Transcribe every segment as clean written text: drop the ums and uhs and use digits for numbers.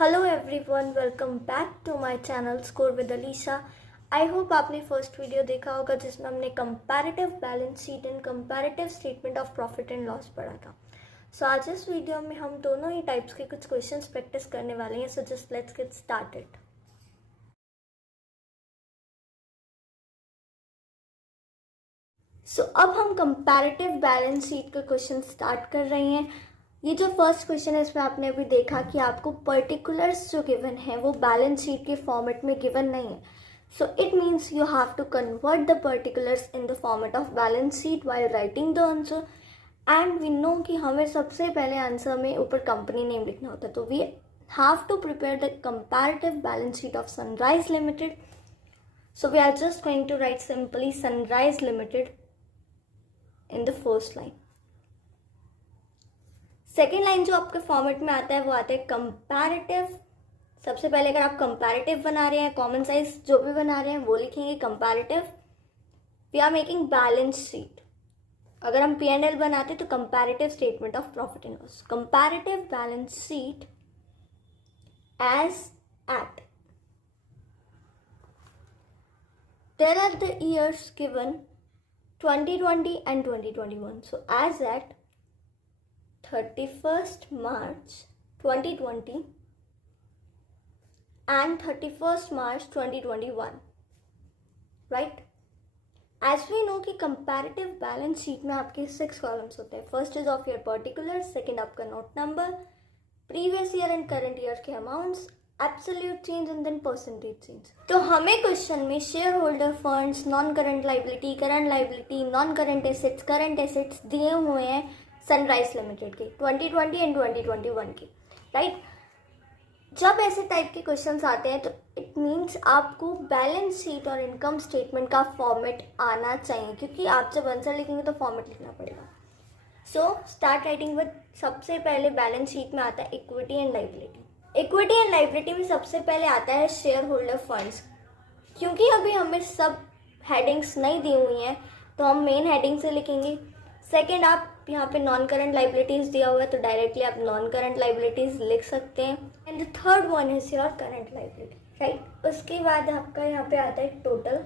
Hello everyone, welcome back to my channel score with Alisha. I hope आपने first video देखा होगा जिसमें हमने comparative balance sheet and comparative statement of profit and loss पढ़ा था। सो आज इस वीडियो में हम दोनों ही टाइप्स के कुछ क्वेश्चंस प्रैक्टिस करने वाले हैं। So just let's get started. So अब हम कंपैरेटिव बैलेंस शीट का क्वेश्चन स्टार्ट कर रहे हैं। ये जो फर्स्ट क्वेश्चन है इसमें आपने अभी देखा कि आपको पर्टिकुलर्स जो गिवन है वो बैलेंस शीट के फॉर्मेट में गिवन नहीं है। So it means you have to convert the particulars in the format of balance sheet while writing the answer. And we know कि हमें सबसे पहले आंसर में ऊपर कंपनी नेम लिखना होता है, तो we have to prepare the comparative balance sheet of Sunrise Limited. So we are just going to write simply Sunrise Limited in the first line. Second line जो आपके फॉर्मेट में आता है वो आता है कंपैरेटिव। सबसे पहले अगर आप कंपैरेटिव बना रहे हैं, कॉमन साइज जो भी बना रहे हैं वो लिखेंगे comparative. We are making balance sheet. अगर हम P&L बनाते तो comparative statement of profit and loss, comparative balance sheet as at there are the years given 2020 and 2021. So as at 31st March 2020 and 31st March 2021, right? As we know कि comparative balance sheet में आपके 6 columns होते हैं. First is of your particulars, second आपका note number, previous year and current year के amounts, absolute change and then percentage change. तो हमें question में share holder funds, non current liability, non current assets दिए हुए हैं सनराइज लिमिटेड के 2020 and 2021 के, राइट। जब ऐसे टाइप के क्वेश्चंस आते हैं तो इट मीन्स आपको बैलेंस शीट और इनकम स्टेटमेंट का फॉर्मेट आना चाहिए, क्योंकि आप जब आंसर लिखेंगे तो फॉर्मेट लिखना पड़ेगा। सो स्टार्ट राइटिंग विद, सबसे पहले बैलेंस शीट में आता है equity and liability. Equity and liability में सबसे पहले आता है शेयर होल्डर फंड्स। क्योंकि अभी हमें सब हेडिंग्स नहीं दी हुई हैं तो हम मेन हेडिंग से लिखेंगे। सेकंड, आप यहाँ पे नॉन करंट लाइबिलिटीज दिया हुआ है तो डायरेक्टली आप नॉन करंट लाइबिलिटीज लिख सकते हैं। And the third one is your current liability, right. उसके बाद आपका यहाँ पे आता है total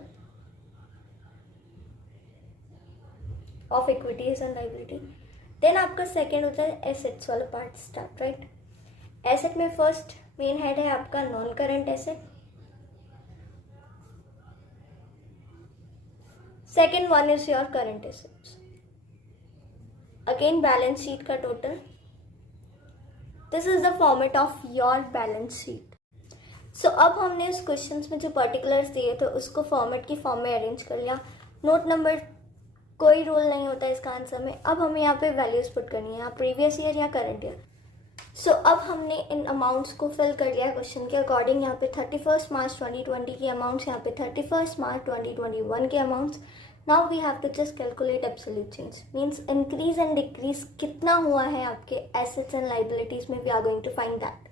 of equities and liability. Then आपका सेकेंड होता है एसेट्स वाला पार्ट स्टार्ट, राइट। एसेट में फर्स्ट मेन हेड है आपका non current asset, second one is your current assets. Again balance sheet का total, this is the format of your balance sheet. So अब हमने इस क्वेश्चन में जो पर्टिकुलर्स दिए थे उसको फॉर्मेट की फॉर्म में अरेंज कर लिया। नोट नंबर कोई रोल नहीं होता है इसका आंसर में। अब हमें यहाँ पे वैल्यूज पुट करनी है, यहाँ प्रीवियस ईयर या करंट ईयर। सो अब हमने इन अमाउंट्स को फिल कर लिया क्वेश्चन के अकॉर्डिंग। यहाँ पे 31 मार्च 2020 के अमाउंट्स, यहाँ पे 31 मार्च 2021 के amounts. Now we have to just calculate absolute change, means increase and decrease कितना हुआ है आपके एसेट्स एंड लाइबिलिटीज में। We are going to find that.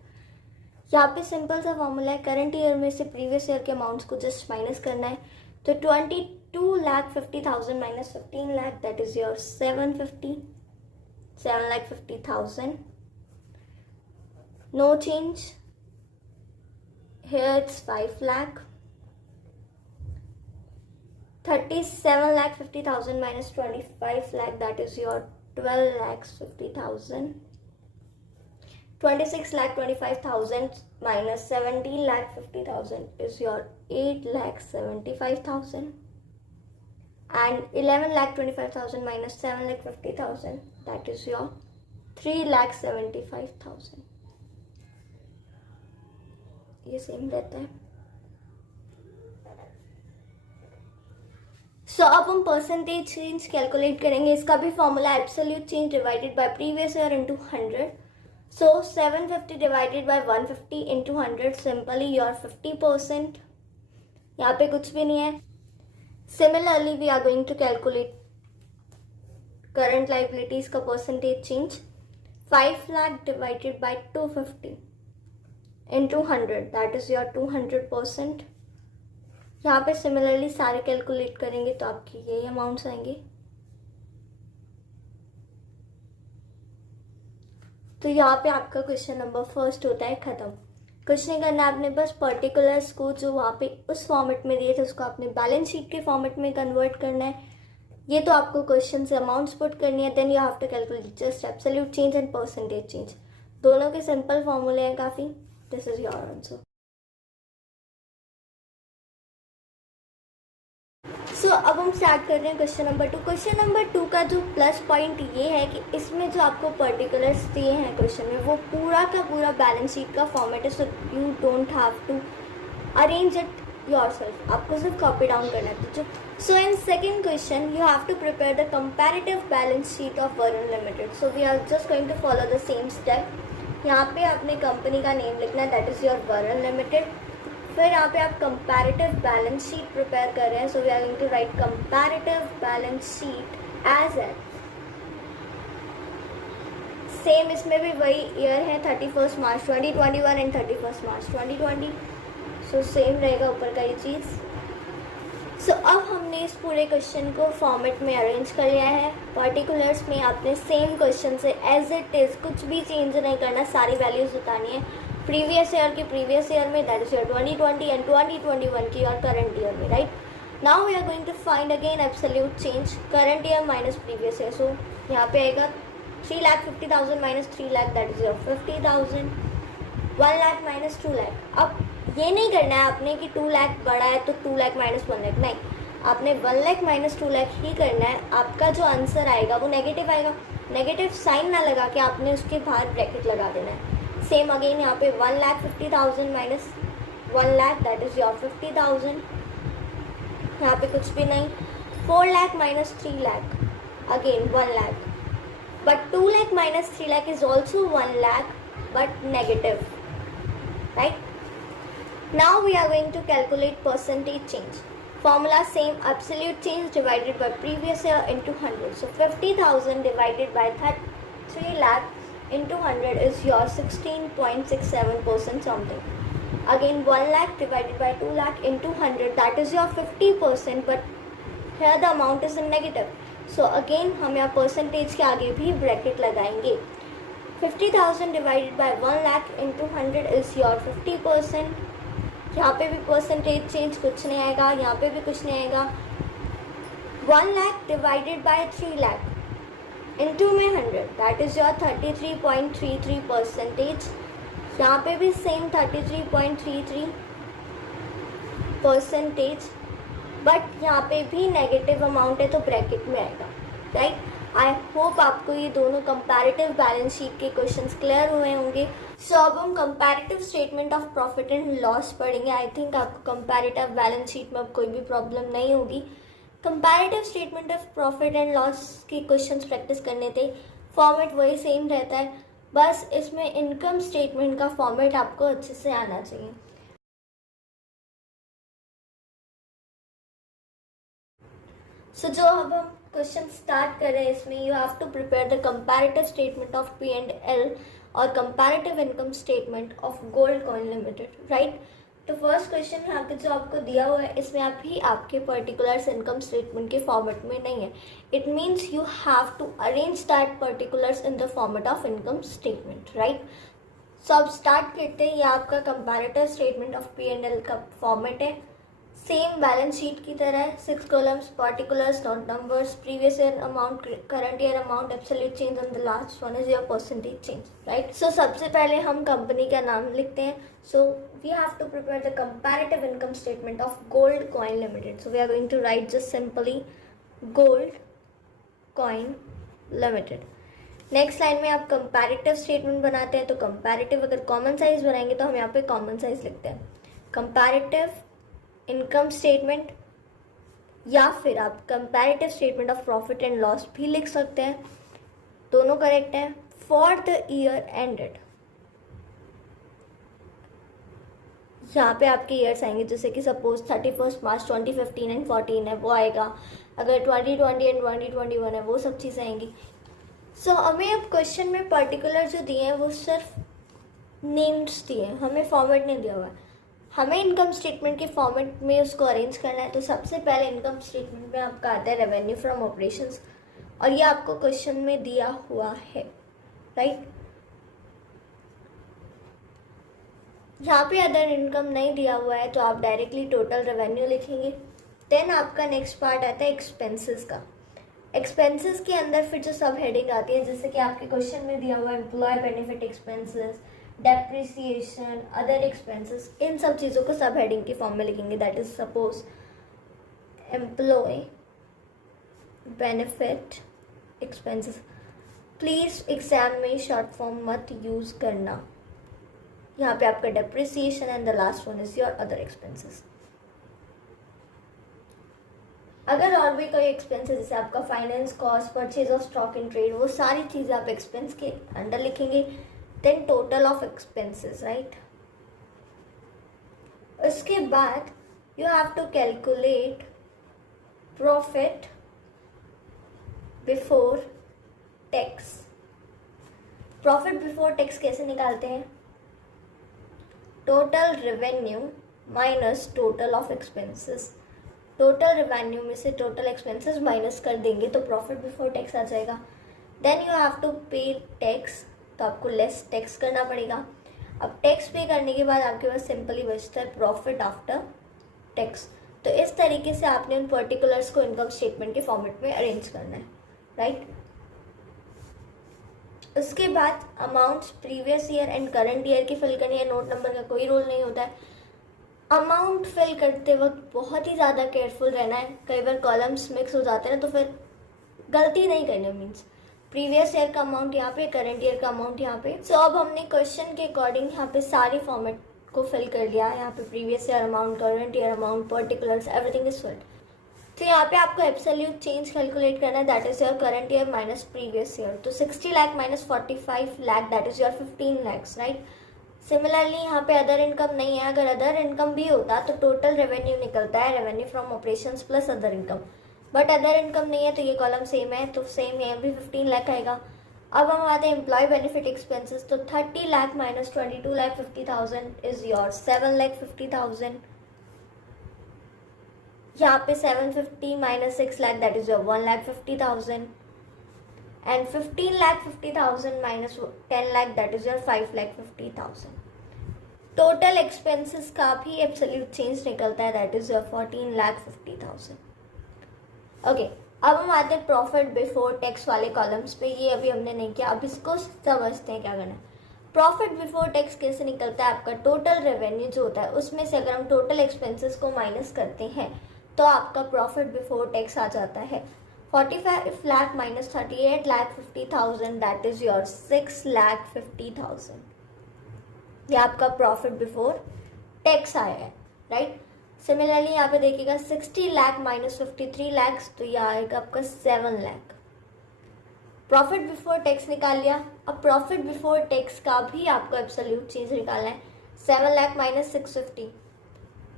यहाँ पे सिंपल सा फॉर्मूला है, करंट ईयर में से प्रीवियस ईयर के अमाउंट्स को जस्ट माइनस करना है। तो 22,50,000 minus 15 lakh, that is your 7,50,000। No change. Here it's 5 lakh. 37,50,000 minus 25 lakh, that is your 12,50,000. 26,25,000 minus 17,50,000 is your 8,75,000. And 11,25,000 minus 7,50,000, that is your 3,75,000. ये सेम रहता है। सो अब हम परसेंटेज चेंज कैलकुलेट करेंगे। इसका भी formula absolute change divided by previous year into 100। So 750 divided by 150 into 100, simply your 50%। यहाँ पे कुछ भी नहीं है। Similarly we are going to calculate current liabilities का percentage change. 5 lakh divided by 250 into 100, that is your 200%। यहाँ पे सिमिलरली सारे कैलकुलेट करेंगे तो आपके यही अमाउंट्स आएंगे। तो यहाँ पे आपका क्वेश्चन नंबर फर्स्ट होता है खत्म। कुछ नहीं करना है आपने, बस पर्टिकुलर्स को जो वहाँ पे उस फॉर्मेट में दिए थे उसको आपने बैलेंस शीट के फॉर्मेट में कन्वर्ट करना है। ये तो आपको क्वेश्चन से अमाउंट्स पुट करनी है, then you have to calculate just absolute change and percentage change. दोनों के सिंपल फॉर्मूले हैं काफ़ी। This is your answer. So अब हम स्टार्ट कर रहे हैं क्वेश्चन नंबर 2। क्वेश्चन नंबर 2 का जो प्लस पॉइंट ये है कि इसमें जो आपको पर्टिकुलर्स दिए हैं क्वेश्चन में वो पूरा का पूरा बैलेंस शीट का फॉर्मेट है, so you don't have to arrange it yourself, आपको सिर्फ कॉपी डाउन करना है। So in second question you have to prepare the comparative balance sheet of Varun Limited. So we are just going to follow the same step. यहाँ पे आपने company का name लिखना है, that is your Varun Limited. फिर यहाँ पे आप कंपैरेटिव बैलेंस शीट प्रिपेयर कर रहे हैं, so we are going to write comparative balance sheet as at. Same इसमें भी वही ईयर है 31 मार्च 2021 एंड 31 मार्च 2020, सो सेम रहेगा ऊपर का ये चीज़। सो अब हमने इस पूरे क्वेश्चन को फॉर्मेट में अरेंज कर लिया है। पर्टिकुलर्स में आपने सेम क्वेश्चन से एज इट इज़ कुछ भी चेंज नहीं करना, सारी वैल्यूज बतानी है प्रीवियस ईयर की प्रीवियस ईयर में, दैट इज योर 2020 एंड 2021 की और करंट ईयर में, right. Now we are going to find again absolute change, current year minus previous year. So यहाँ पे आएगा 3,50,000 minus 3 lakh, that is your 50,000। 1 lakh minus 2 lakh. अब ये नहीं करना है आपने कि 2 लाख बड़ा है तो 2 लाख माइनस 1 लाख, नहीं, आपने 1 लाख माइनस 2 लाख ही करना है। आपका जो आंसर आएगा वो नेगेटिव आएगा, नेगेटिव साइन ना लगा के आपने उसके बाहर ब्रैकेट लगा देना है। सेम अगेन यहाँ पे 1,50,000 minus 1 lakh, that is your 50,000। यहाँ पे कुछ भी नहीं। 4 lakh minus 3 lakh, again 1 lakh, but 2 lakh minus 3 lakh is also 1 lakh but negative, right. Now we are going to calculate percentage change. Formula same, absolute change divided by previous year into 100. So 50,000 divided by 3 lakh into 100 is your 16.67% something. Again 1 lakh divided by 2 lakh into 100, that is your 50%, but here the amount is in negative. So again हम यहाँ percentage के आगे भी bracket लगाएंगे। 50,000 divided by 1 lakh into 100 is your 50%. यहाँ पे भी percentage change कुछ नहीं आएगा, यहाँ पे भी कुछ नहीं आएगा। 1 lakh divided bye 3 lakh into में 100, दैट इज योर 33.33%। यहाँ पे भी सेम 33.33%, बट यहाँ पे भी नेगेटिव अमाउंट है तो ब्रैकेट में आएगा, राइट। आई होप आपको ये दोनों कंपैरेटिव बैलेंस शीट के क्वेश्चंस क्लियर हुए होंगे। सो अब हम comparative statement of profit and loss पढ़ेंगे। आई थिंक आपको कंपैरेटिव बैलेंस शीट में अब कोई भी प्रॉब्लम नहीं होगी। Comparative statement of profit and loss के क्वेश्चंस प्रैक्टिस करने थे, फॉर्मेट वही सेम रहता है, बस इसमें इनकम स्टेटमेंट का फॉर्मेट आपको अच्छे से आना चाहिए। सो जो अब हम क्वेश्चन स्टार्ट कर रहे हैं इसमें you have to prepare the comparative statement of P&L और comparative income statement of gold coin limited, right. तो फर्स्ट क्वेश्चन यहाँ पे जो आपको दिया हुआ है इसमें आप ही आपके पर्टिकुलर्स इनकम स्टेटमेंट के फॉर्मेट में नहीं है। It means you have to arrange that particulars in the format of income statement, right. So अब स्टार्ट करते हैं। ये आपका कंपैरेटिव स्टेटमेंट ऑफ P&L का फॉर्मेट है, सेम बैलेंस शीट की तरह है। 6 columns, particulars, not numbers, previous year amount, current year amount, absolute change and the last one is your percentage change, right. So सबसे पहले हम कंपनी का नाम लिखते हैं। So we have to prepare the comparative income statement of gold coin Limited. So we are going to write just simply Gold coin Limited. Next line में आप comparative statement बनाते हैं, तो कंपैरेटिव अगर कॉमन साइज बनाएंगे तो हम यहाँ पे कॉमन साइज लिखते हैं, कंपैरेटिव इनकम स्टेटमेंट, या फिर आप comparative statement of profit and loss भी लिख सकते हैं, दोनों करेक्ट है। फॉर द ईयर एंडेड, यहाँ पे आपके ईयर्स आएंगे, जैसे कि सपोज 31 मार्च 2015 एंड 14 है वो आएगा, अगर 2020 एंड 2021 है वो सब चीज़ें आएंगी। सो हमें अब क्वेश्चन में पर्टिकुलर जो दिए हैं वो सिर्फ नेम्स दिए हैं, हमें फॉर्मेट नहीं दिया हुआ है। हमें इनकम स्टेटमेंट के फॉर्मेट में उसको अरेंज करना है। तो सबसे पहले इनकम स्टेटमेंट में आपका आता है रेवेन्यू फ्रॉम ऑपरेशंस, और ये आपको क्वेश्चन में दिया हुआ है, राइट। यहाँ पे अदर इनकम नहीं दिया हुआ है तो आप डायरेक्टली टोटल रेवेन्यू लिखेंगे। देन आपका नेक्स्ट पार्ट आता है एक्सपेंसेस का। एक्सपेंसेस के अंदर फिर जो सब हेडिंग आती है, जैसे कि आपके क्वेश्चन में दिया हुआ है employ benefit expenses, depreciation, other expenses, इन सब चीज़ों को सब हेडिंग की फॉर्म में लिखेंगे। That is suppose employ benefit expenses. Please exam में शॉर्ट फॉर्म मत यूज करना। यहाँ पे आपका depreciation and the last one is your other expenses. अगर और भी कोई एक्सपेंसेस जैसे आपका finance cost, purchase of stock in trade, वो सारी चीज़ें आप एक्सपेंस के अंडर लिखेंगे। Then total of expenses, right. उसके बाद you have to calculate profit before tax. Profit before tax कैसे निकालते हैं? Total revenue minus total of expenses. Total revenue में से टोटल एक्सपेंसेस माइनस कर देंगे तो प्रॉफिट बिफोर टैक्स आ जाएगा। देन यू हैव टू पे टैक्स, तो आपको लेस टैक्स करना पड़ेगा। अब टैक्स पे करने के बाद आपके पास सिंपली बचता है प्रॉफिट आफ्टर टैक्स। तो इस तरीके से आपने उन पर्टिकुलर्स को इनकम स्टेटमेंट के फॉर्मेट में अरेंज करना है, राइट। उसके बाद amounts previous year and current year की फिल करनी है। नोट नंबर का कोई रोल नहीं होता है। अमाउंट फिल करते वक्त बहुत ही ज़्यादा केयरफुल रहना है। कई बार कॉलम्स मिक्स हो जाते हैं ना, तो फिर गलती नहीं करनी। मीन्स प्रीवियस ईयर का अमाउंट यहाँ पे, करंट ईयर का अमाउंट यहाँ पे। सो अब हमने क्वेश्चन के अकॉर्डिंग यहाँ पे सारी फॉर्मेट को फिल कर लिया है। यहाँ पे previous year amount, current year amount, particulars, everything is filled. तो यहाँ पे आपको एब्सोल्यूट चेंज कैलकुलेट करना है। That is your current year minus previous year. तो 60 lakh minus 45 lakh, that is your 15 lakhs, right. Similarly यहाँ पे अदर इनकम नहीं है। अगर अदर इनकम भी होता तो टोटल रेवेन्यू निकलता है, revenue from operations plus other income. But other income नहीं है तो ये कॉलम सेम है, तो सेम यहाँ भी 15 लाख आएगा। अब हम आते हैं एम्प्लॉय बेनिफिट एक्सपेंसेस। तो 30 lakh minus 22 lakh 50,000 is your 7 lakh 50,000। यहाँ पे 750 minus 6 lakh, that is your 1 lakh 50,000। and 15 lakh 50,000 minus 10 lakh, that is your 5 lakh 50,000. Total expenses का भी एब्सोल्यूट चेंज निकलता है, that is your 14 lakh 50,000। Okay, अब हम आते हैं प्रॉफिट बिफोर टैक्स वाले कॉलम्स पे। ये अभी हमने नहीं किया, अब इसको समझते हैं क्या करना है। प्रॉफिट बिफोर टैक्स कैसे निकलता है? आपका टोटल रेवेन्यू जो होता है उसमें से अगर हम टोटल एक्सपेंसेस को माइनस करते हैं तो आपका प्रॉफिट बिफोर टैक्स आ जाता है 45 lakh minus 38 lakh 50,000, that is your 6 lakh 50,000। ये आपका प्रॉफिट बिफोर टैक्स आया है, राइट। सिमिलरली यहाँ पे देखिएगा 60 लाख माइनस 53 लाख, तो ये आएगा आपका 7 लाख। प्रॉफिट बिफोर टैक्स निकाल लिया। अब प्रॉफिट बिफोर टैक्स का भी आपको एब्सोल्यूट चेंज निकालना है। 7 लाख माइनस 650।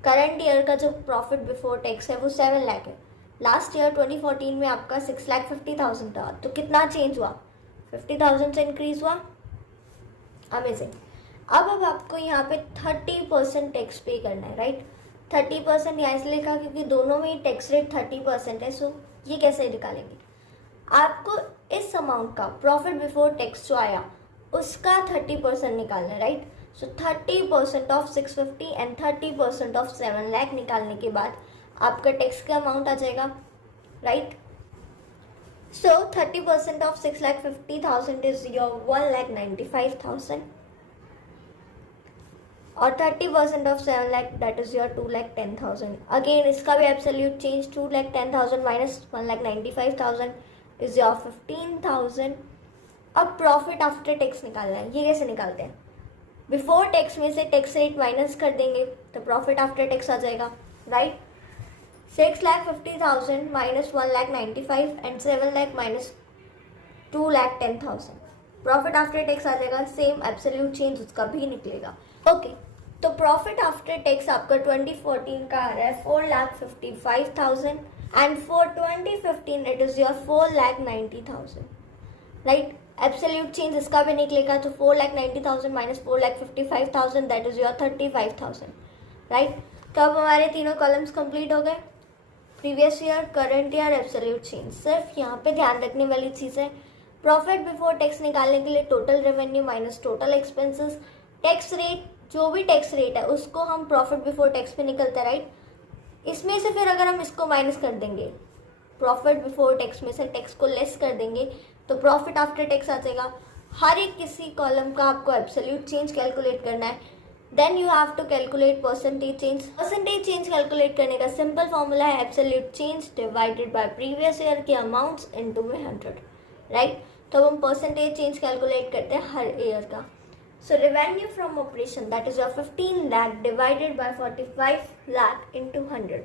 करंट ईयर का जो प्रॉफिट बिफोर टैक्स है वो 7 लाख है। लास्ट ईयर 2014 में आपका 6 लाख 50,000 था, तो कितना चेंज हुआ? 50,000 से इंक्रीज हुआ। अमेजिंग। अब आपको यहाँ पे 30% टैक्स पे करना है, राइट। 30% यहाँ इसलिए लिखा क्योंकि दोनों में ही टैक्स रेट 30% है। सो ये कैसे निकालेंगे? आपको इस अमाउंट का प्रॉफिट बिफोर टैक्स जो आया उसका 30% निकालना है, right. So 30% of 650 and 30% of 7 lakh निकालने के बाद आपका टैक्स का अमाउंट आ जाएगा, right. So 30% of 6,50,000 is your 1,95,000 और 30% of 7 lakh, that is your 2,10,000। Again इसका भी absolute change, 2,10,000 minus 1,95,000 is your 15,000। अब प्रॉफिट आफ्टर टैक्स निकालना है। ये कैसे निकालते हैं? बिफोर टैक्स में से टैक्स रेट माइनस कर देंगे तो प्रॉफिट आफ्टर टैक्स आ जाएगा, right. 6,50,000 minus 1,95,000 and 7 lakh minus 2,10,000। Profit after tax आ जाएगा, सेम एब्सोल्यूट चेंज उसका भी निकलेगा। ओके, तो प्रॉफिट आफ्टर टैक्स आपका 2014 का आ रहा है 4,55,000 and for 2015 it is your 4,90,000, right. Absolute change इसका भी निकलेगा, तो 4,90,000 minus 4,55,000, that is your 35,000, right. तो अब हमारे तीनों कॉलम्स कंप्लीट हो गए, previous year, current year, absolute change. सिर्फ यहाँ पे ध्यान रखने वाली चीज़ है, प्रॉफिट बिफोर टैक्स निकालने के लिए total revenue minus total expenses, tax rate जो भी टैक्स रेट है उसको हम प्रॉफिट बिफोर टैक्स पे निकलता है, राइट। इसमें से फिर अगर हम इसको माइनस कर देंगे, प्रॉफिट बिफोर टैक्स में से टैक्स को लेस कर देंगे तो प्रॉफिट आफ्टर टैक्स आ जाएगा। हर एक किसी कॉलम का आपको एब्सोल्यूट चेंज कैलकुलेट करना है। Then you have to calculate percentage change. Percentage change calculate करने का सिंपल फॉर्मूला है absolute change divided by previous year के अमाउंट्स इनटू 100, राइट। तो अब हम परसेंटेज चेंज कैलकुलेट करते हैं हर ईयर का। So revenue from operation that is your 15 lakh divided by 45 lakh into 100,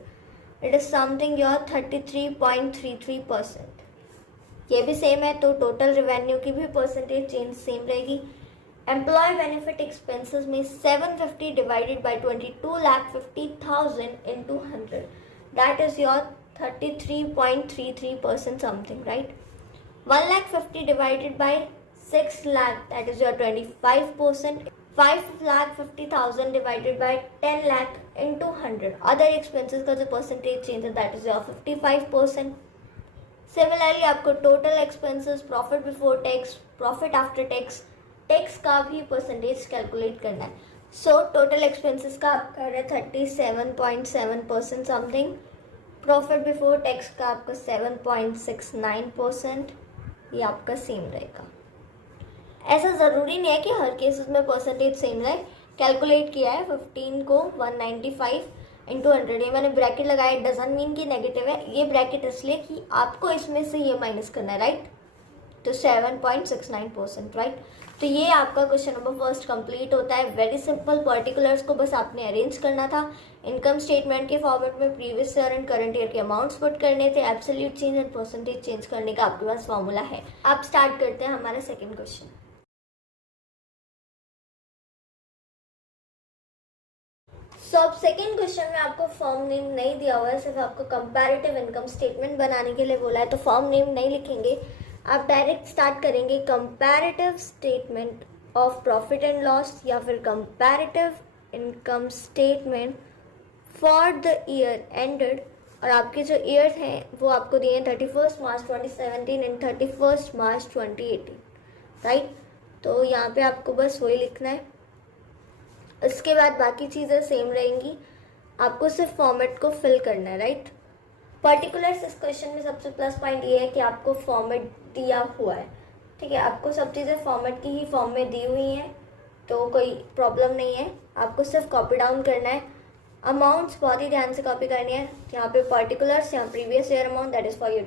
it is something your 33.33%। ये भी सेम है तो टोटल रेवेन्यू की भी परसेंटेज चेंज सेम रहेगी। एम्प्लॉय बेनिफिट एक्सपेंसेस में 750 divided bye 22,50,000 into 100, that is your 33.33% something, right. 1,50,000 divided by 6 lakh, that is your 25%. 5,50,000 divided by 10 lakh into 100. Other expenses का जो percentage change है that is your 55%. Similarly आपको total expenses, profit before tax, profit after tax, tax का भी percentage calculate करना है. So total expenses का आपका है 37.7% something. Profit before tax का आपका 7.69%. ये आपका सेम रहेगा। ऐसा ज़रूरी नहीं है कि हर केसेस में परसेंटेज सेम रहे। कैलकुलेट किया है 15 को 195 इंटू 100, ये मैंने ब्रैकेट लगाया, डजन मीन की नेगेटिव है, ये ब्रैकेट इसलिए कि आपको इसमें से ये माइनस करना है, राइट। तो 7.69%, राइट। तो ये आपका क्वेश्चन नंबर फर्स्ट कंप्लीट होता है। वेरी सिंपल, पर्टिकुलर्स को बस आपने अरेंज करना था। इनकम स्टेटमेंट के फॉर्मेट में previous year and current year के अमाउंट्स पुट करने थे। Absolute change and percentage change करने का आपके पास फॉर्मूला है। आप स्टार्ट करते हैं हमारा सेकेंड क्वेश्चन। सो अब सेकेंड क्वेश्चन में आपको फॉर्म नेम नहीं दिया हुआ है, सिर्फ आपको कंपैरेटिव इनकम स्टेटमेंट बनाने के लिए बोला है, तो फॉर्म नेम नहीं लिखेंगे, आप डायरेक्ट स्टार्ट करेंगे comparative statement of profit and loss या फिर comparative income statement for the year ended. और आपके जो ईयर हैं वो आपको दिए हैं 31 मार्च 2017 एंड 31 मार्च 2018, राइट। तो यहाँ पे आपको बस वही लिखना है। इसके बाद बाकी चीज़ें सेम रहेंगी, आपको सिर्फ फॉर्मेट को फिल करना है, राइट। पर्टिकुलर्स इस क्वेश्चन में सबसे प्लस पॉइंट ये है कि आपको फॉर्मेट दिया हुआ है, ठीक है। आपको सब चीज़ें फॉर्मेट की ही फॉर्म में दी हुई हैं तो कोई प्रॉब्लम नहीं है, आपको सिर्फ कॉपी डाउन करना है। अमाउंट्स बहुत ही ध्यान से कॉपी करनी है। यहाँ पे पर्टिकुलर्स, यहाँ previous year amount that is for year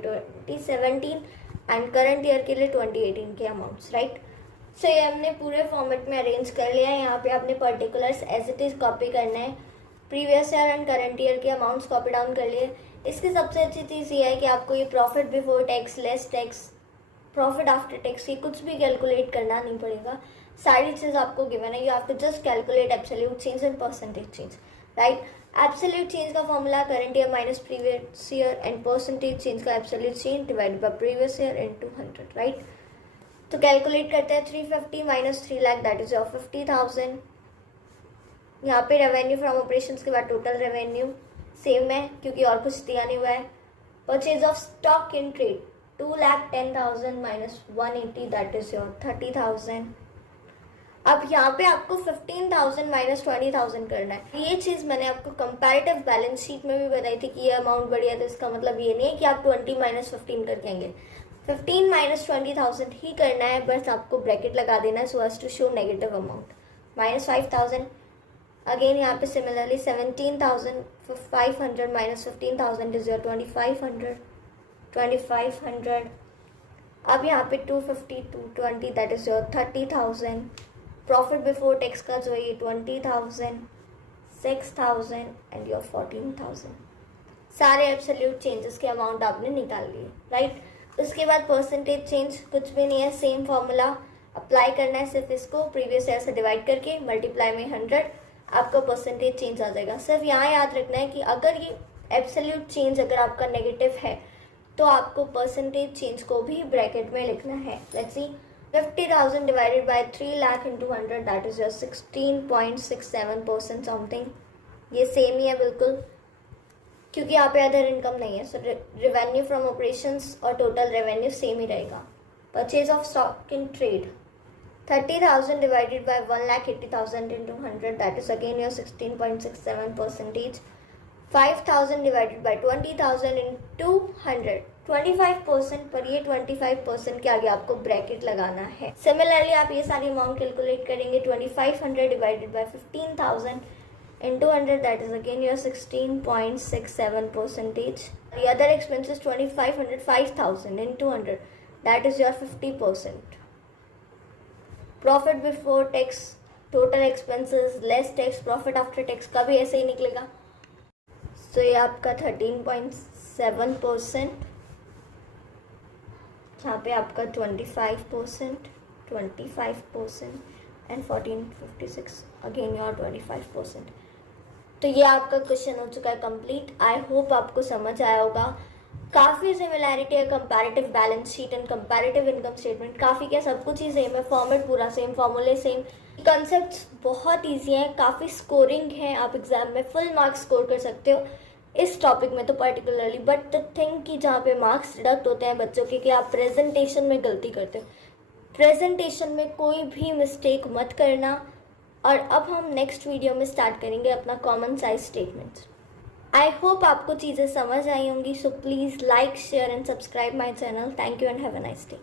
2017 and current year के लिए 2018 के अमाउंट्स, राइट। सो ये हमने पूरे फॉर्मेट में अरेंज कर लिया है। यहाँ पे आपने particulars as it is copy करना है, previous year and current year के अमाउंट्स कॉपी डाउन कर लिए। इसकी सबसे अच्छी चीज़ ये है कि आपको ये profit before tax, less tax, profit after tax, ये कुछ भी कैलकुलेट करना नहीं पड़ेगा, सारी चीज़ आपको गिवन है। You have to just calculate absolute change and percentage change, right. Absolute change का formula current year minus previous year and percentage change का absolute change divided by previous year into 100, right. तो calculate करते हैं 350 minus 3 lakh that is your 50,000। यहाँ पे revenue from operations के बाद total revenue same है क्योंकि और कुछ दिया नहीं हुआ है। Purchase of stock in trade 2,10,000 minus 180 that is your 30,000। अब यहाँ पे आपको 15,000 माइनस 20,000 करना है। ये चीज़ मैंने आपको कंपैरेटिव बैलेंस शीट में भी बताई थी कि ये अमाउंट बढ़िया, तो इसका मतलब ये नहीं है कि आप 20 माइनस 15 करके आएंगे, 15 माइनस 20,000 ही करना है, बस आपको ब्रैकेट लगा देना है so as to show negative amount. Minus 5,000 again यहाँ पे सिमिलरली 17,500 माइनस 15,000 इज योर 2,500। अब यहाँ पे 250 220 that is your 30,000। Profit before tax का जो है ये 20,000, 6,000 एंड योर 14,000। सारे एब्सोल्यूट चेंजेस के अमाउंट आपने निकाल लिए, राइट। उसके बाद परसेंटेज चेंज कुछ भी नहीं है, सेम फॉर्मूला अप्लाई करना है, सिर्फ इसको प्रीवियस ईयर से डिवाइड करके मल्टीप्लाई में 100 आपका परसेंटेज चेंज आ जाएगा। सिर्फ यहाँ याद रखना है कि अगर ये एब्सोल्यूट चेंज अगर आपका नेगेटिव है तो आपको परसेंटेज चेंज को भी ब्रैकेट में लिखना है। Let's see 50,000 divided by 3 lakh into 100 that is your 16.67% something. ये सेम ही है बिल्कुल क्योंकि यहाँ पे अदर इनकम नहीं है। सो रेवेन्यू फ्रॉम ऑपरेशंस और टोटल रेवेन्यू सेम ही रहेगा। Purchase of stock in trade 30,000 divided by 1,80,000 into 100, that is again your 16.67 percentage. 5,000 divided by 20,000 into 100, 25%, पर ये 25% के आगे आपको ब्रैकेट लगाना है. सिमिलरली आप ये सारी अमाउंट कैलकुलेट करेंगे. 2,500 divided by 15,000 into 100, that is again your 16.67 percentage. The other expenses 2,500, 5,000 into 100, that is your 50%. Profit before tax, total expenses less tax, profit after tax का भी ऐसे ही निकलेगा. सो ये आपका 13.7%, यहाँ पे आपका 25%, 25% एंड 1456 अगेन योर 25%. तो ये आपका क्वेश्चन हो चुका है कंप्लीट. आई होप आपको समझ आया होगा. काफ़ी सिमिलैरिटी है comparative balance sheet and comparative income statement. काफ़ी क्या, सब कुछ ही सेम है. फॉर्मेट पूरा सेम, फॉर्मूले सेम, कॉन्सेप्ट्स बहुत इजी हैं. काफ़ी स्कोरिंग है, आप एग्जाम में फुल मार्क्स स्कोर कर सकते हो इस टॉपिक में तो पर्टिकुलरली. बट द थिंग कि जहाँ पे मार्क्स डिडक्ट होते हैं बच्चों के, कि आप प्रेजेंटेशन में गलती करते हो. प्रेजेंटेशन में कोई भी मिस्टेक मत करना. और अब हम नेक्स्ट वीडियो में स्टार्ट करेंगे अपना common size statements. I hope आपको चीज़ें समझ आई होंगी. So please like, share and subscribe my channel. Thank you and have a nice day.